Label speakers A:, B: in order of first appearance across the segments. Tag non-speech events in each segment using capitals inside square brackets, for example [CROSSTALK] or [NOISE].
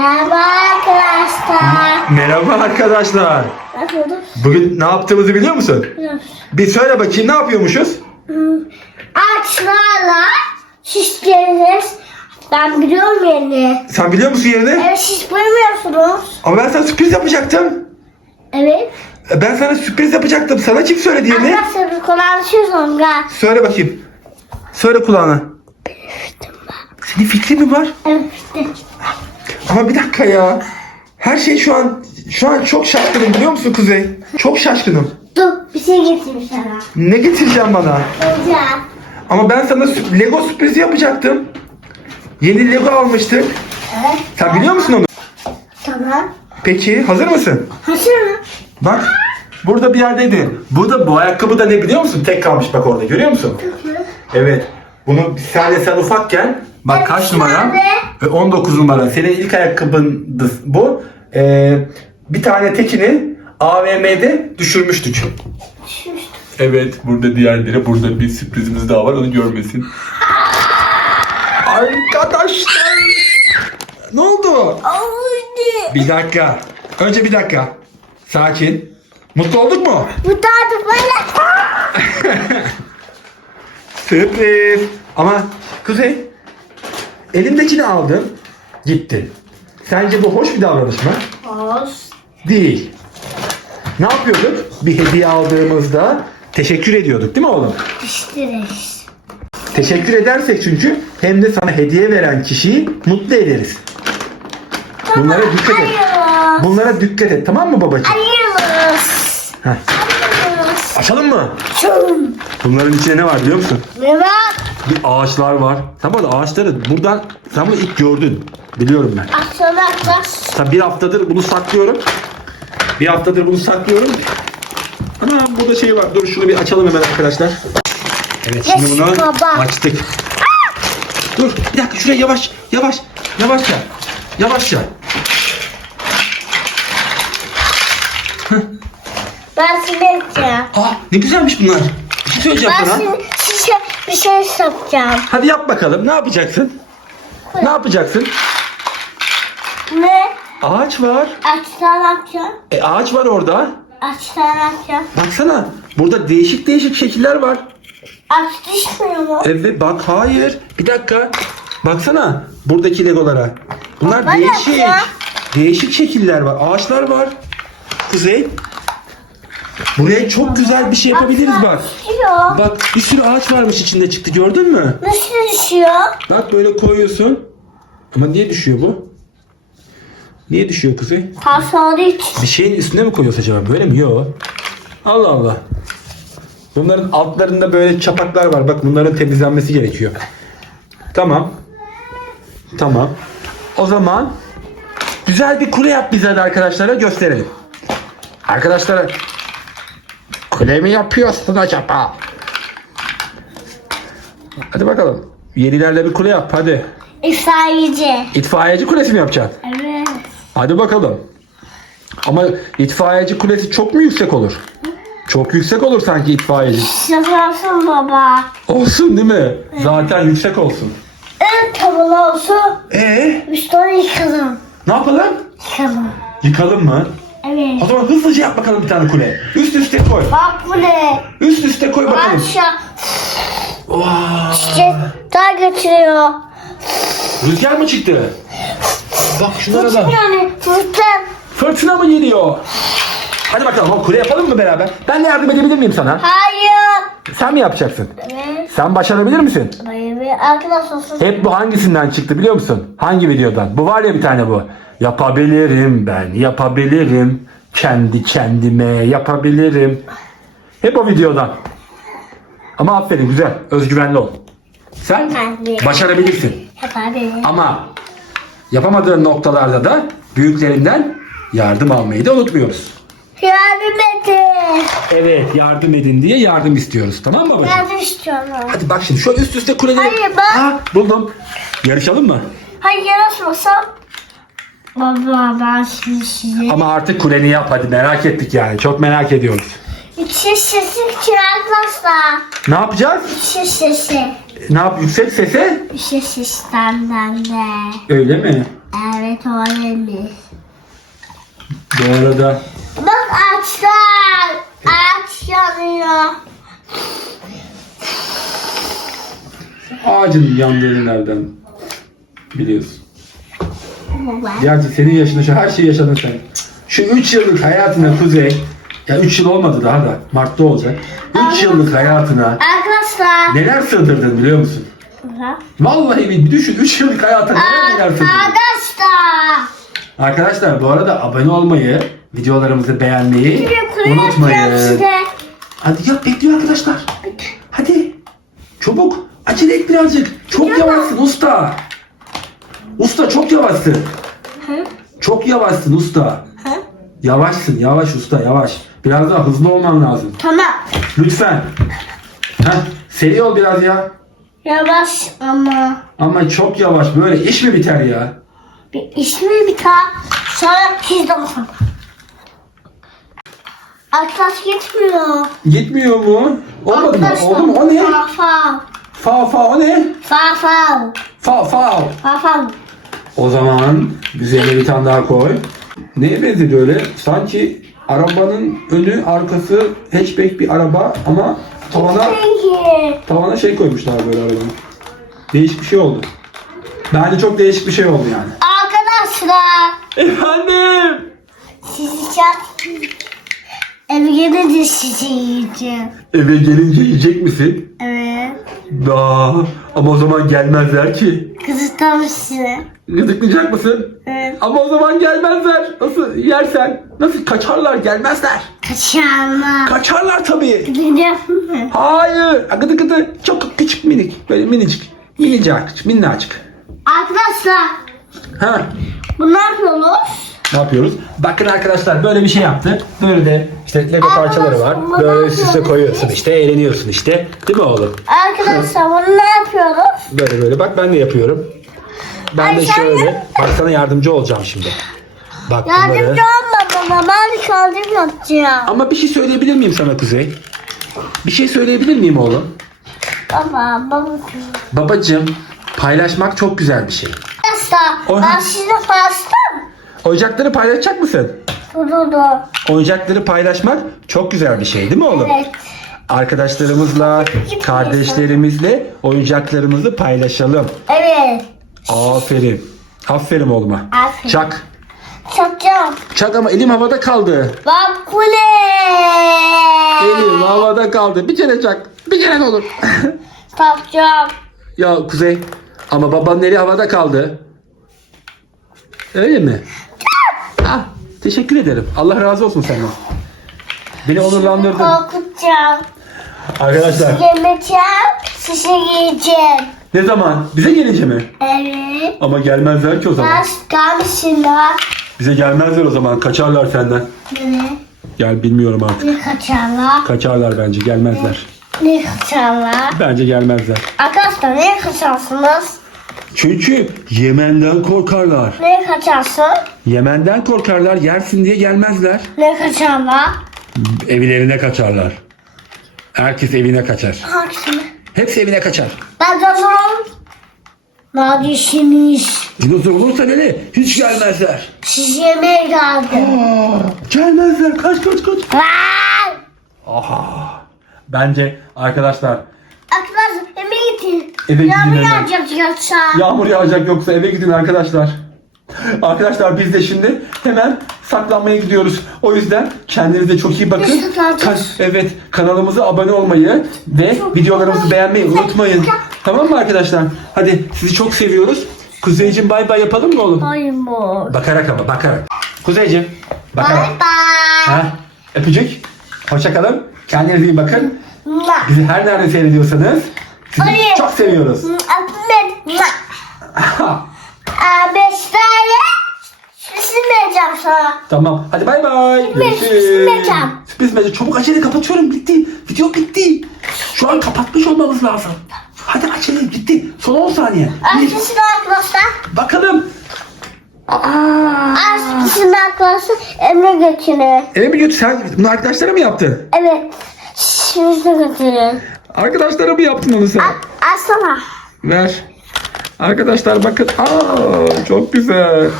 A: Merhaba arkadaşlar.
B: Merhaba arkadaşlar. Bugün ne yaptığımızı biliyor musun? Bir söyle bakayım ne yapıyormuşuz?
A: Ağaçlarla şişleriniz. Ben biliyorum yerini.
B: Sen biliyor musun yerini?
A: Evet siz bilmiyorsunuz.
B: Ama ben sana sürpriz yapacaktım.
A: Evet.
B: E, Ben sana sürpriz yapacaktım. Sana kim söyledi yerini?
A: Arkadaşlar bir konuşuyoruz gel.
B: Söyle bakayım. Söyle kulağına. Senin fikrin mi var?
A: Evet.
B: Ama bir dakika ya. Her şey şu an şu an çok şaşkınım biliyor musun Kuzey? Çok şaşkınım.
A: Dur bir şey getireyim sana.
B: Ne getireceğim bana?
A: Hocam.
B: Ama ben sana sü- Lego sürprizi yapacaktım. Yeni Lego almıştık.
A: Evet.
B: Sen biliyor musun onu?
A: Tamam.
B: Peki hazır mısın?
A: Hazır mı?
B: Bak burada bir yerdeydi. Burada bu ayakkabı da ne biliyor musun? Tek kalmış bak orada görüyor musun? Evet. Bunu senle sen ufakken bak kaç numara?
A: nerede?
B: E, 19 numara. Senin ilk ayakkabındı bu. Ee, bir tane tekini AVM'de düşürmüştük. Evet burada diğerleri burada bir sürprizimiz daha var onu görmesin. Arkadaşlar ne oldu?
A: Oldu.
B: Bir dakika. Önce bir dakika. Sakin. Mutlu olduk mu?
A: Bu tadı böyle.
B: Sürpriz. Ama Kuzey elimdekini aldın gittin. Sence bu hoş bir davranış mı?
A: Hoş.
B: Değil. Ne yapıyorduk? Bir hediye aldığımızda teşekkür ediyorduk değil mi oğlum?
A: Piştiriş.
B: Teşekkür edersek çünkü hem de sana hediye veren kişiyi mutlu ederiz. Bunlara dikkat et. Bunlara dikkat et tamam mı babacığım?
A: Hayır.
B: Heh. Açalım mı?
A: Çum.
B: Bunların içinde ne var biliyor musun?
A: Ne var?
B: Bir ağaçlar var. Sen bu arada ağaçları buradan sen bunu ilk gördün. Biliyorum ben.
A: Aslında
B: Sen bir haftadır bunu saklıyorum. Bir haftadır bunu saklıyorum. Ana burada şey var. Dur şunu bir açalım hemen arkadaşlar. Evet şimdi
A: Yes,
B: bunu
A: baba.
B: açtık. Dur bir dakika şuraya yavaş yavaş yavaşça yavaşça.
A: ben sileceğim.
B: Aa ne güzelmiş bunlar. Şey söyleyeceğim
A: Ben
B: sana.
A: şimdi size bir şey satacağım.
B: Hadi yap bakalım ne yapacaksın? Ne yapacaksın?
A: Ne?
B: Ağaç var.
A: Açtan açacağım.
B: E ağaç var orada.
A: Açtan açacağım.
B: Baksana. Burada değişik değişik şekiller var.
A: Aç düşmüyor mu?
B: Evet bak hayır. Bir dakika. Baksana buradaki legolara. Bunlar
A: Baba
B: değişik.
A: ya.
B: Değişik şekiller var. Ağaçlar var. Kuzey. Buraya çok güzel bir şey yapabiliriz bak.
A: Düşüyor.
B: Bak bir sürü ağaç varmış içinde çıktı gördün mü?
A: Nasıl düşüyor?
B: Bak böyle koyuyorsun. Ama niye düşüyor bu? Niye düşüyor Kuzey?
A: Tasarruf.
B: Bir şeyin üstüne mi koyuyoruz acaba? Böyle mi? Yok. Allah Allah. Bunların altlarında böyle çapaklar var. Bak bunların temizlenmesi gerekiyor. Tamam. Tamam. O zaman güzel bir kule yap bize de arkadaşlara gösterelim. Arkadaşlara kule mi yapıyorsun acaba? Hadi bakalım. Yenilerle bir kule yap hadi.
A: İtfaiyeci.
B: İtfaiyeci kulesi mi yapacaksın?
A: Evet.
B: Hadi bakalım. Ama itfaiyeci kulesi çok mu yüksek olur? Çok yüksek olur sanki itfaiyeci.
A: Şakasın baba.
B: Olsun değil mi? Zaten yüksek olsun.
A: En tabalı olsun.
B: Ee,
A: Üstüne yıkalım.
B: ne yapalım?
A: Yıkalım.
B: Yıkalım mı? O
A: Evet.
B: zaman hızlıca yap bakalım bir tane kule. Üst üste koy.
A: Bak bu ne?
B: Üst üste koy bakalım.
A: Aşağı.
B: Vay.
A: Çiçekler getiriyor.
B: Rüzgar mı çıktı? Bak şunlara da.
A: Yani fırtın.
B: Fırtına mı geliyor? Hadi bakalım o kule yapalım mı beraber? Ben de yardım edebilir miyim sana?
A: Hayır.
B: Sen mi yapacaksın?
A: Evet.
B: Sen başarabilir misin?
A: Hayır. Arkadaşlar.
B: Hep bu hangisinden çıktı biliyor musun? Hangi videodan? Bu var ya bir tane bu. Yapabilirim ben, yapabilirim. Kendi kendime yapabilirim. Hep o videodan. Ama aferin güzel, özgüvenli ol. Sen
A: de.
B: başarabilirsin.
A: Yapabilirim.
B: Ama yapamadığın noktalarda da büyüklerinden yardım almayı da unutmuyoruz.
A: Yardım edin.
B: Evet yardım edin diye yardım istiyoruz. Tamam mı babacığım?
A: Yardım istiyorum.
B: Hadi bak şimdi şu üst üste kuleleri.
A: Hayır, bak.
B: Ha, buldum. Yarışalım mı?
A: Hayır yarışmasam. Baba ben şimdi.
B: Ama artık kuleni yap hadi merak ettik yani. Çok merak ediyoruz.
A: İçi için arkadaşlar.
B: Ne yapacağız?
A: İçi sesi.
B: Ne yap? Yüksek sese.
A: Şey sistemden de.
B: Öyle mi?
A: Evet öyle.
B: Bu arada
A: Bak ağaçlar. Ağaç yanıyor.
B: ağacın yandığını nereden biliyorsun?
A: Baba.
B: Gerçi senin yaşında şu her şeyi yaşadın sen. Şu 3 yıllık hayatına Kuzey, ya 3 yıl olmadı daha da Mart'ta olacak. 3 yıllık hayatına
A: Arkadaşlar.
B: neler sığdırdın biliyor musun? Vallahi bir düşün 3 yıllık hayata neler neler sığdırdın.
A: Arkadaşlar.
B: Arkadaşlar bu arada abone olmayı, videolarımızı beğenmeyi unutmayın. Hadi yap bekliyor arkadaşlar. Hadi. Çabuk. Acele et birazcık. Çok yavaşsın usta. Usta çok yavaşsın. Çok yavaşsın usta. Yavaşsın yavaş usta yavaş. Biraz daha hızlı olman lazım.
A: Tamam.
B: Lütfen. Heh, seri ol biraz ya.
A: Yavaş ama.
B: Ama çok yavaş. Böyle iş mi biter ya?
A: Bir ismi bir ta. Sonra mısın? Atlas gitmiyor.
B: Gitmiyor mu? Olmadı mı?
A: Arkadaşlar,
B: Oldu mu? O ne?
A: Fa fa.
B: Fa fa o ne?
A: Fa fa.
B: Fa fa.
A: Fa fa.
B: O zaman üzerine bir tane daha koy. Neye benzedi öyle? Sanki arabanın önü arkası hatchback bir araba ama tavana
A: Peki.
B: tavana şey koymuşlar böyle arabanın. Değişik bir şey oldu. Bence çok değişik bir şey oldu yani.
A: Arkadaşlar.
B: Efendim?
A: Sizi çok... Eve gelince sizi yiyeceğim.
B: Eve gelince yiyecek misin?
A: Evet.
B: Aa, ama o zaman gelmezler ki.
A: Kızıklamışsın.
B: Gıdıklayacak mısın?
A: Evet.
B: Ama o zaman gelmezler. Nasıl yersen? Nasıl kaçarlar gelmezler?
A: Kaçarma.
B: Kaçarlar tabii.
A: Gideceğim mi?
B: Hayır. Gıdı gıdı. Çok küçük minik. Böyle minicik. Minicik. Minnacık.
A: Arkadaşlar.
B: Ha.
A: Bu ne yapıyoruz?
B: Ne yapıyoruz? Bakın arkadaşlar böyle bir şey yaptı. Böyle de işte Lego parçaları var.
A: Arkadaşlar,
B: Böyle üst üste
A: yapıyoruz.
B: koyuyorsun işte. Eğleniyorsun işte. Değil mi oğlum?
A: Arkadaşlar bunu ne yapıyoruz?
B: Böyle böyle. Bak ben de yapıyorum. Ben
A: Ay,
B: de
A: sen
B: şöyle. Bak sana yardımcı olacağım şimdi. Bak bunları.
A: Yardımcı olma bana. Ben kendim yapacağım.
B: Ama bir şey söyleyebilir miyim sana Kuzey? Bir şey söyleyebilir miyim oğlum?
A: Baba, baba.
B: Babacım paylaşmak çok güzel bir şey.
A: Arkadaşlar
B: Oy.
A: ben size bastım.
B: Oyuncakları paylaşacak mısın?
A: Dudu.
B: Oyuncakları paylaşmak çok güzel bir şey değil mi oğlum?
A: Evet.
B: Arkadaşlarımızla, kardeşlerimizle oyuncaklarımızı paylaşalım.
A: Evet.
B: Aferin. Aferin oğluma.
A: Aferin.
B: Çak.
A: Çakacağım.
B: Çak ama elim havada kaldı.
A: Bak kule.
B: Elim havada kaldı. Bir kere çak. Bir kere de olur. [LAUGHS]
A: Çakacağım.
B: ya Kuzey. Ama babanın eli havada kaldı. Öyle mi? Ah, teşekkür ederim. Allah razı olsun senden. Beni onurlandırdın.
A: Korkutacağım.
B: Arkadaşlar
A: Yemeyeceğim. Sizi yiyeceğim.
B: ne zaman? Bize gelince mi?
A: Evet.
B: Ama gelmezler ki o zaman.
A: Baş gelmişsinler.
B: Bize gelmezler o zaman. Kaçarlar senden.
A: Ne?
B: Gel bilmiyorum artık.
A: Ne kaçarlar?
B: Kaçarlar bence. Gelmezler.
A: Ne kaçarlar?
B: Bence gelmezler.
A: Arkadaşlar ne kaçarsınız?
B: Çünkü Yemen'den korkarlar.
A: Ne kaçarsın?
B: Yemen'den korkarlar. Yersin diye gelmezler.
A: Ne kaçarlar?
B: Evlerine kaçarlar. Herkes evine kaçar.
A: Hangisini?
B: Hepsi evine kaçar.
A: Ben de sorun. Neredesiniz?
B: Dinozor olursa böyle hiç gelmezler.
A: Siz yemeğe geldim.
B: Aa, gelmezler. Kaç kaç kaç. Aha. Bence arkadaşlar. Eve gidin
A: Yağmur
B: hemen.
A: yağacak yoksa.
B: Yağmur yağacak yoksa eve gidin arkadaşlar. Arkadaşlar biz de şimdi hemen saklanmaya gidiyoruz. O yüzden kendinize çok iyi bakın.
A: Biz saklanacağız.
B: Ka- evet kanalımıza abone olmayı ve videolarımızı beğenmeyi unutmayın. Tamam mı arkadaşlar? Hadi sizi çok seviyoruz. Kuzeyciğim bay bay yapalım mı oğlum?
A: Hayır.
B: Bakarak ama bakarak. Kuzeyciğim bakarak.
A: Bye bye.
B: Ha? Öpücük. Hoşçakalın. Kendinize iyi bakın.
A: Mua.
B: Bizi her nerede seyrediyorsanız sizi
A: Hayır.
B: çok seviyoruz.
A: Ahmet. [LAUGHS] Beş tane. Resim vereceğim sana.
B: Tamam. Hadi bay bay.
A: Sürpriz mekan.
B: Çabuk acele kapatıyorum. Bitti. Video bitti. Şu an kapatmış olmamız lazım. Hadi acele bitti. Son 10 saniye. Bir,
A: Arkadaşlar
B: bakalım. Aa.
A: Arkadaşlar Emre götürün.
B: Eve mi götür? Sen bunu arkadaşlara mı yaptın?
A: Evet. Siz de götürün.
B: Arkadaşlara mı yaptın onu sen?
A: Al, al sana.
B: Ver. Arkadaşlar bakın. Aa, çok güzel.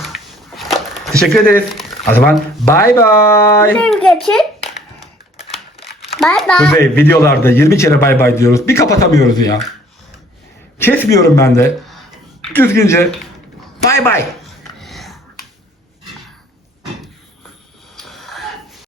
B: Teşekkür ederiz. O zaman bay bay.
A: Bir geçin. Bay bay.
B: Kuzey videolarda 20 kere bay bay diyoruz. Bir kapatamıyoruz ya. Kesmiyorum ben de. Düzgünce. Bay bay.